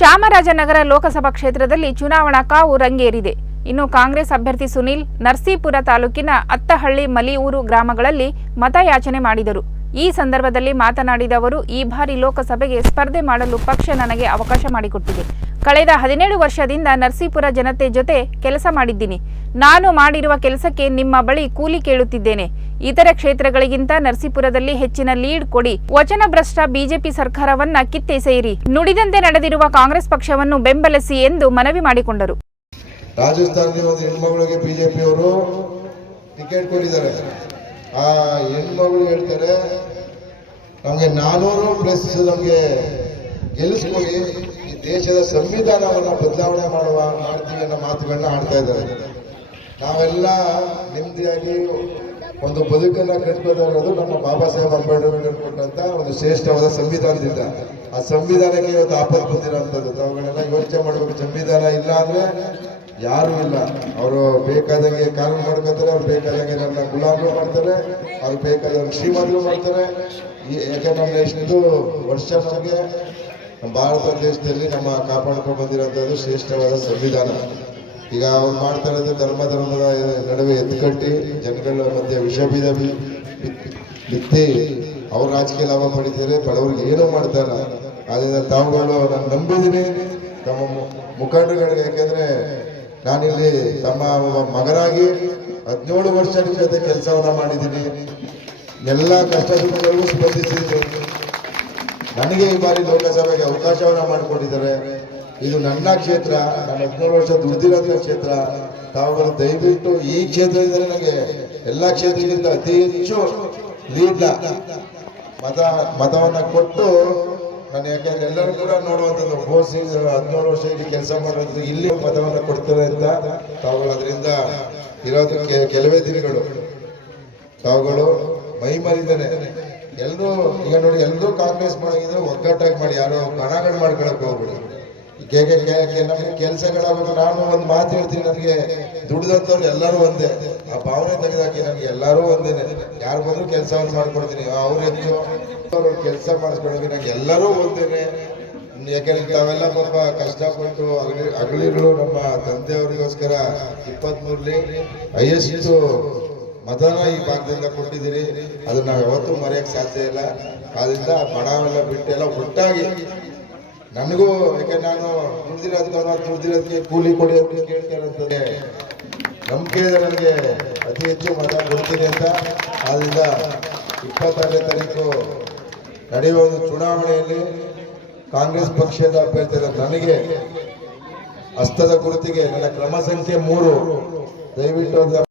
ಚಾಮರಾಜನಗರ ಲೋಕಸಭಾ ಕ್ಷೇತ್ರದಲ್ಲಿ ಚುನಾವಣಾ ಕಾವು ರಂಗೇರಿದೆ. ಇನ್ನು ಕಾಂಗ್ರೆಸ್ ಅಭ್ಯರ್ಥಿ ಸುನೀಲ್ ನರ್ಸೀಪುರ ತಾಲೂಕಿನ ಅತ್ತಹಳ್ಳಿ ಮಲಿಯೂರು ಗ್ರಾಮಗಳಲ್ಲಿ ಮತಯಾಚನೆ ಮಾಡಿದರು. ಈ ಸಂದರ್ಭದಲ್ಲಿ ಮಾತನಾಡಿದ ಅವರು, ಈ ಬಾರಿ ಲೋಕಸಭೆಗೆ ಸ್ಪರ್ಧೆ ಮಾಡಲು ಪಕ್ಷ ನನಗೆ ಅವಕಾಶ ಮಾಡಿಕೊಟ್ಟಿದೆ. ಕಳೆದ ಹದಿನೇಳು ವರ್ಷದಿಂದ ನರಸೀಪುರ ಜನತೆ ಜೊತೆ ಕೆಲಸ ಮಾಡಿದ್ದೀನಿ. ನಾನು ಮಾಡಿರುವ ಕೆಲಸಕ್ಕೆ ನಿಮ್ಮ ಬಳಿ ಕೂಲಿ ಕೇಳುತ್ತಿದ್ದೇನೆ. ಇತರ ಕ್ಷೇತ್ರಗಳಿಗಿಂತ ನರಸೀಪುರದಲ್ಲಿ ಹೆಚ್ಚಿನ ಲೀಡ್ ಕೊಡಿ. ವಚನಭ್ರಷ್ಟ ಬಿಜೆಪಿ ಸರ್ಕಾರವನ್ನ ಕಿತ್ತೆಸೆಯಿರಿ ನುಡಿದಂತೆ ನಡೆದಿರುವ ಕಾಂಗ್ರೆಸ್ ಪಕ್ಷವನ್ನು ಬೆಂಬಲಿಸಿ ಎಂದು ಮನವಿ ಮಾಡಿಕೊಂಡರು. ರಾಜಸ್ಥಾನದ ನಮಗೆ ನಾನೂರು ಪ್ಲಸ್ ನಮಗೆ ಗೆಲ್ಲಿಸ್ಕೊಡಿ ಈ ದೇಶದ ಸಂವಿಧಾನವನ್ನು ಬದಲಾವಣೆ ಮಾಡುವ ಮಾಡ್ತೀವಿ ಅನ್ನೋ ಮಾತುಗಳನ್ನ ಆಡ್ತಾ ಇದ್ದಾರೆ. ನಾವೆಲ್ಲ ನೆಮ್ಮದಿಯಾಗಿ ಒಂದು ಬದುಕನ್ನ ಕಟ್ಕೋದಿರೋದು ನಮ್ಮ ಬಾಬಾ ಸಾಹೇಬ್ ಅಂಬೇಡ್ಕರ್ ಕೊಟ್ಟಂತ ಒಂದು ಶ್ರೇಷ್ಠವಾದ ಸಂವಿಧಾನದಿಂದ. ಆ ಸಂವಿಧಾನಕ್ಕೆ ಇವತ್ತು ಆಪತ್ತು ಬಂದಿರೋಂಥದ್ದು. ತಾವುಗಳೆಲ್ಲ ಯೋಚನೆ ಮಾಡಬೇಕು. ಸಂವಿಧಾನ ಇಲ್ಲ ಅಂದ್ರೆ ಯಾರು ಇಲ್ಲ. ಅವರು ಬೇಕಾದಂಗೆ ಕಾನೂನು ಮಾಡ್ಕೋತಾರೆ ಅವ್ರು ಬೇಕಾದಂಗೆ ನನ್ನ ಗುಲಾಮರು ಮಾಡ್ತಾರೆ, ಅವ್ರು ಬೇಕಾದಂಗೆ ಶ್ರೀಮಂತರು ಮಾಡ್ತಾರೆ. ಈ- ಯಾಕೆ ನಮ್ಮ ಎಷ್ಟು ವರ್ಷ ನಮಗೆ ನಮ್ಮ ಭಾರತ ದೇಶದಲ್ಲಿ ನಮ್ಮ ಕಾಪಾಡ್ಕೊಂಡು ಬಂದಿರೋಂಥದ್ದು ಶ್ರೇಷ್ಠವಾದ ಸಂವಿಧಾನ. ಈಗ ಅವ್ರು ಮಾಡ್ತಾ ಇರೋದು ಧರ್ಮ, ಧರ್ಮದ ನಡುವೆ ಎತ್ಕಟ್ಟಿ ಜನಗಳ ಮಧ್ಯೆ ವಿಷ ಬೀಜ ಬಿ- ಬಿತ್ತಿ ಅವ್ರ ರಾಜಕೀಯ ಲಾಭ ಪಡಿತಾರೆ ಬಡವರಿಗೆ ಏನೂ ಮಾಡ್ತಾರ ಅದರಿಂದ ತಾವುಗಳು ನಾನು ನಂಬಿದ್ದೀನಿ. ತಮ್ಮ ಮುಖಂಡಗಳಿಗೆ ಯಾಕೆಂದ್ರೆ ನಾನಿಲ್ಲಿ ತಮ್ಮ ಮಗನಾಗಿ ಹದಿನೇಳು ವರ್ಷ ಜೊತೆ ಕೆಲಸವನ್ನ ಮಾಡಿದ್ದೀನಿ. ಎಲ್ಲ ಕಷ್ಟ ಸುಖಗಳಿಗೂ ಸ್ಪಂದಿಸಿದ್ದೀನಿ. ನನಗೆ ಈ ಬಾರಿ ಲೋಕಸಭೆಗೆ ಅವಕಾಶವನ್ನು ಮಾಡಿಕೊಟ್ಟಿದ್ದಾರೆ. ಇದು ನನ್ನ ಕ್ಷೇತ್ರ, ನಾನು ಹದಿನೇಳು ವರ್ಷ ದುಡ್ದಿರೋಂಥ ಕ್ಷೇತ್ರ. ತಾವುಗಳು ದಯವಿಟ್ಟು ಈ ಕ್ಷೇತ್ರದಿಂದಲೇ ನನಗೆ ಎಲ್ಲ ಕ್ಷೇತ್ರದಿಂದ ಅತಿ ಹೆಚ್ಚು ಲೀಡ್ನ ಮತ, ಮತವನ್ನ ಕೊಟ್ಟು ನಾನು ಯಾಕೆಂದ್ರೆ ಎಲ್ಲರೂ ಕೂಡ ನೋಡುವಂಥದ್ದು ಬೋಸ್ ಹದಿನೇಳು ವರ್ಷ ಇಲ್ಲಿ ಕೆಲಸ ಮಾಡುವಂಥದ್ದು ಇಲ್ಲಿ ಮತವನ್ನ ಕೊಡ್ತಾರೆ ಅಂತ ತಾವುಗಳು ಅದರಿಂದ ಇರೋದು ಕೆಲವೇ ದಿನಗಳು. ತಾವುಗಳು ಮೈ ಮರಿದಾನೆ ಎಲ್ಲರೂ ಈಗ ನೋಡಿ ಎಲ್ಲರೂ ಕಾಂಗ್ರೆಸ್ ಮಾಡಿದ್ರೆ ಒಗ್ಗಟ್ಟಾಗಿ ಮಾಡಿ, ಯಾರೋ ಕಣಗಳು ಮಾಡ್ಕೊಳಕ್ ಹೋಗ್ಬಿಡಿ. ನಮಗೆ ಕೆಲಸಗಳಾಗಬೇಕು ನಾನು ಒಂದು ಮಾತು ಹೇಳ್ತೀನಿ, ನನಗೆ ದುಡ್ದಂಥವ್ರು ಎಲ್ಲರೂ ಒಂದೇ. ಆ ಭಾವನೆ ತೆಗೆದಾಕಿ ನನಗೆ ಎಲ್ಲರೂ ಒಂದೇನೆ ಯಾರು ಬಂದ್ರು ಕೆಲಸವನ್ನು ಮಾಡ್ಕೊಡ್ತೀನಿ. ಅವ್ರು ಹೆಚ್ಚು, ಅವ್ರು ಕೆಲಸ ಮಾಡಿಸ್ಕೊಳಕ್ಕೆ ನನಗೆ ಎಲ್ಲರೂ ಒಂದೇನೆ ಯಾಕಂದ್ರೆ ತಾವೆಲ್ಲ ಪಾಪ ಕಷ್ಟಪಟ್ಟು ಅಗಲಿ ನಮ್ಮ ತಂದೆಯವರಿಗೋಸ್ಕರ ಎಸ್ ಹೈಯೆಸ್ಟ್ ಮತನ ಈ ಭಾಗದಿಂದ ಕೊಟ್ಟಿದ್ದೀರಿ. ಅದನ್ನ ನಾವು ಯಾವತ್ತೂ ಮರೆಯಕ್ಕೆ ಸಾಧ್ಯ ಇಲ್ಲ. ಆದ್ದರಿಂದ ಬಡಾವೆಲ್ಲ ಬಿಟ್ಟು ಎಲ್ಲ ಒಟ್ಟಾಗಿ ನನಗೂ ಯಾಕೆ ನಾನು ದುಡ್ದಿರೋದಕ್ಕೆ ನಾವು ದುಡ್ದಿರೋದಕ್ಕೆ ಕೂಲಿ ಕೊಡಿ ಅಂತ ಕೇಳ್ತಾರಂತಂದ್ರೆ ನಂಬಿಕೆ ಇದೆ ನನಗೆ ಅತಿ ಹೆಚ್ಚು ಮತ ಕೊಡ್ತೀನಿ ಅಂತ. ಆದ್ದರಿಂದ ಇಪ್ಪತ್ತಾರನೇ ತಾರೀಕು ನಡೆಯುವ ಚುನಾವಣೆಯಲ್ಲಿ ಕಾಂಗ್ರೆಸ್ ಪಕ್ಷದ ಅಭ್ಯರ್ಥಿ ನನಗೆ ಹಸ್ತದ ಗುರುತಿಗೆ ನನ್ನ ಕ್ರಮ ಸಂಖ್ಯೆ ಮೂರು. ದಯವಿಟ್ಟು